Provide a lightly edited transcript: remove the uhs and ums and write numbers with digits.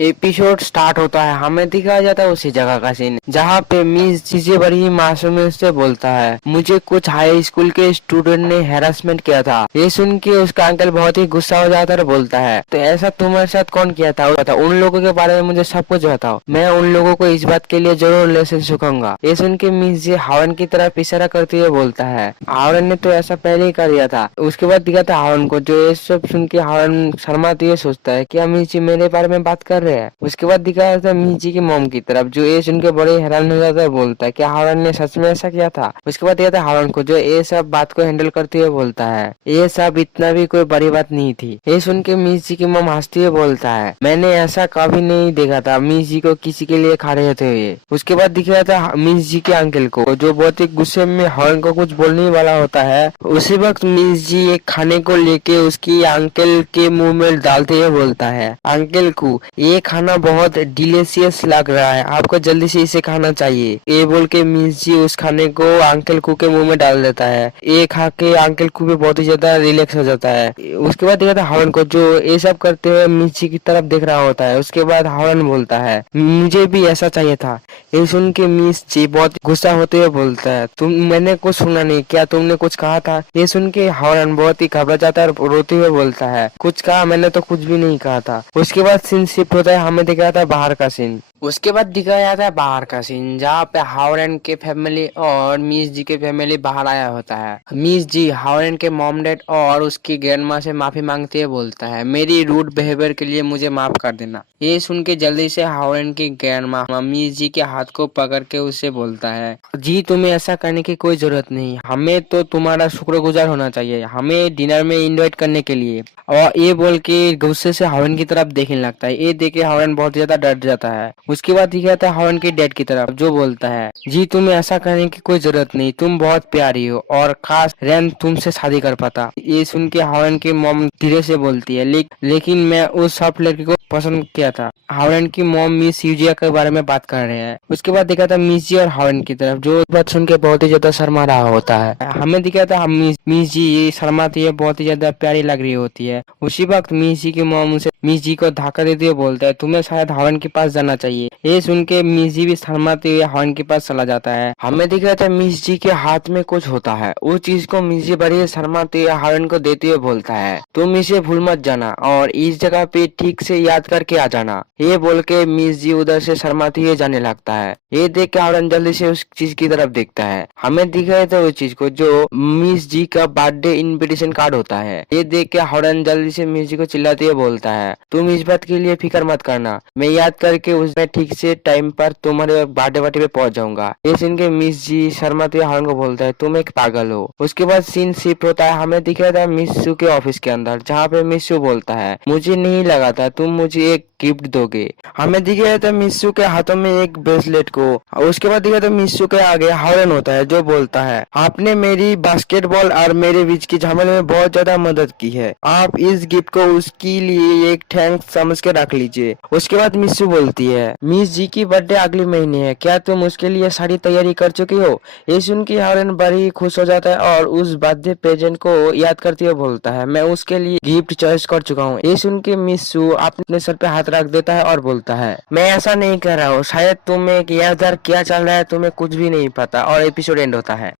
Episode start होता है, हमें दिखाया जाता है उसी जगह का सीन जहाँ पे मिस चीजें बड़ी ही मासूमियत से बोलता है, मुझे कुछ हाई स्कूल के स्टूडेंट ने हैरेसमेंट किया था। ये सुन के उसका अंकल बहुत ही गुस्सा हो जाता है और बोलता है, तो ऐसा तुम्हारे साथ कौन किया था? उन लोगों के बारे में मुझे सब कुछ बताओ, मैं उन लोगों को इस बात के लिए जरूर लेसन सिखाऊंगा। ये सुन के मिस जी हावन की तरफ इशारा करते हुए बोलता है, हावन ने तो ऐसा पहले ही कर दिया था। उसके बाद दिखाता है हावन को, जो ये सब सुन के हावन शर्माते हुए सोचता है, क्या मिस जी मेरे बारे में बात कर रहे हैं? उसके बाद दिखाया जाता है मिची की मॉम की तरफ, जो ये सुन के बड़े हैरान हो जाता है, बोलता है क्या हावन ने सच में ऐसा किया था? उसके बाद दिखाता है हावन को, जो ये सब बात को हैंडल करते हुए बोलता है, ये सब इतना भी कोई बड़ी बात नहीं थी। ये सुन के मिची की मॉम हंसते हुए बोलता है, मैंने ऐसा कभी नहीं देखा था मिस जी को किसी के लिए खड़े होते हुए। उसके बाद दिखाया था मिस जी के अंकल को, जो बहुत ही गुस्से में हावन को कुछ बोलने वाला होता है। उसी वक्त मिस जी एक खाने को लेके उसकी अंकल के मुंह में डालते हुए बोलता है, अंकल को ये खाना बहुत डिलीशियस लग रहा है, आपको जल्दी से इसे खाना चाहिए। ये बोल के मिस जी उस खाने को अंकल कू के मुंह में डाल देता है। ये खा के अंकल कू भी बहुत ही ज्यादा रिलैक्स हो जाता है। उसके बाद देखा था हावन को, जो ये सब करते हुए मिस जी की तरफ देख रहा होता है। उसके बाद हावन बोलता है, मुझे भी ऐसा चाहिए था। ये सुन के मिस जी बहुत गुस्सा होते हुए बोलता है, मैंने कुछ सुना नहीं, क्या तुमने कुछ कहा था? ये सुन के हावन बहुत ही घबरा जाता है और रोते हुए बोलता है, कुछ कहा? मैंने तो कुछ भी नहीं कहा था। उसके बाद सीन शिफ्ट होता है, हमें दिखाया था बाहर का सीन। उसके बाद दिखाया जाता है बाहर का सीन, जहाँ पे हावरन के फैमिली और मिस जी के फैमिली बाहर आया होता है। मिस जी हावरन के मॉम डैड और उसकी ग्रैंडमा से माफी मांगते हुए बोलता है, मेरी रूड बिहेवियर के लिए मुझे माफ कर देना। ये सुन के जल्दी से हावरन की ग्रैंडमा मिस जी के हाथ को पकड़ के उससे बोलता है, जी तुम्हें ऐसा करने की कोई जरूरत नहीं, हमें तो तुम्हारा शुक्रगुजार होना चाहिए हमें डिनर में इन्वाइट करने के लिए। और ये बोल के गुस्से से हावन की तरफ देखने लगता है। ये देख के हावन बहुत ज्यादा डर जाता है। उसके बाद दिखाता है हावन के डैड की तरफ, जो बोलता है, जी तुम्हें ऐसा करने की कोई जरूरत नहीं, तुम बहुत प्यारी हो और खास रैन तुमसे शादी कर पाता। ये सुन के हावन की मॉम धीरे से बोलती है, लेकिन मैं उस सॉफ्ट लड़की को पसंद किया था। हावन की मॉम मिस यूजिया के बारे में बात कर रहे हैं। उसके बाद दिखाता है मिस जी और हावन की तरफ, जो बात सुन के बहुत ही ज्यादा शर्मा रहा होता है। हमें दिखाता है मिस जी ये शर्माती है, बहुत ही ज्यादा प्यारी लग रही होती है। उसी वक्त मिस जी की मॉम उसे मिस जी को धक्का देते हुए बोलता है, तुम्हें शायद हावन के पास जाना चाहिए। ये सुन के मिस जी भी शर्माते हुए हावन के पास चला जाता है। हमें दिख रहा था मिस जी के हाथ में कुछ होता है। उस चीज को मिस जी बड़ी शर्माते हुए हावन को देते हुए बोलता है, तुम इसे भूल मत जाना और इस जगह पे ठीक से याद करके आ जाना। ये बोल के मिस जी उधर से शर्माते हुए जाने लगता है। ये देख के हावन जल्दी से उस चीज की तरफ देखता है। हमें दिख रहा था उस चीज को, जो मिस जी का बर्थडे इनविटेशन कार्ड होता है। ये देख के हावन जल्दी से मिस जी को चिल्लाते हुए बोलता है, तुम इस बात के लिए फिक्र मत करना, मैं याद करके उसमें ठीक से टाइम पर तुम्हारे बर्थडे पार्टी पे पहुंच जाऊंगा। ये सुन के मिस जी शर्माते हुए हावन को बोलता है, तुम एक पागल हो। उसके बाद सीन शिफ्ट होता है, हमें दिख रहा था मिस्सू के ऑफिस के अंदर, जहाँ पे मिस्सू बोलता है, मुझे नहीं लगा था तुम मुझे एक गिफ्ट दोगे। हमें दिख रहा था मिस्सू के हाथों में एक ब्रेसलेट को। उसके बाद दिख रहा था मिस्सू के आगे हावन होता है, जो बोलता है, आपने मेरी बास्केटबॉल और मेरे बीच की झमेले में बहुत ज्यादा मदद की है, आप इस गिफ्ट को उसके लिए एक थैंक्स समझ के रख लीजिए। उसके बाद मिस्सू बोलती है, मिस जी की बर्थडे अगले महीने है, क्या तुम उसके लिए सारी तैयारी कर चुकी हो? ये सुन के हावन बड़ी खुश हो जाता है और उस बर्थडे प्रेजेंट को याद करते हुए बोलता है, मैं उसके लिए गिफ्ट चॉइस कर चुका हूँ। ये सुन के मिस्सू अपने सर पे हाथ रख देता है और बोलता है, मैं ऐसा नहीं कर रहा हूँ, शायद तुम्हें क्या चल रहा है तुम्हें कुछ भी नहीं पता। और एपिसोड एंड होता है।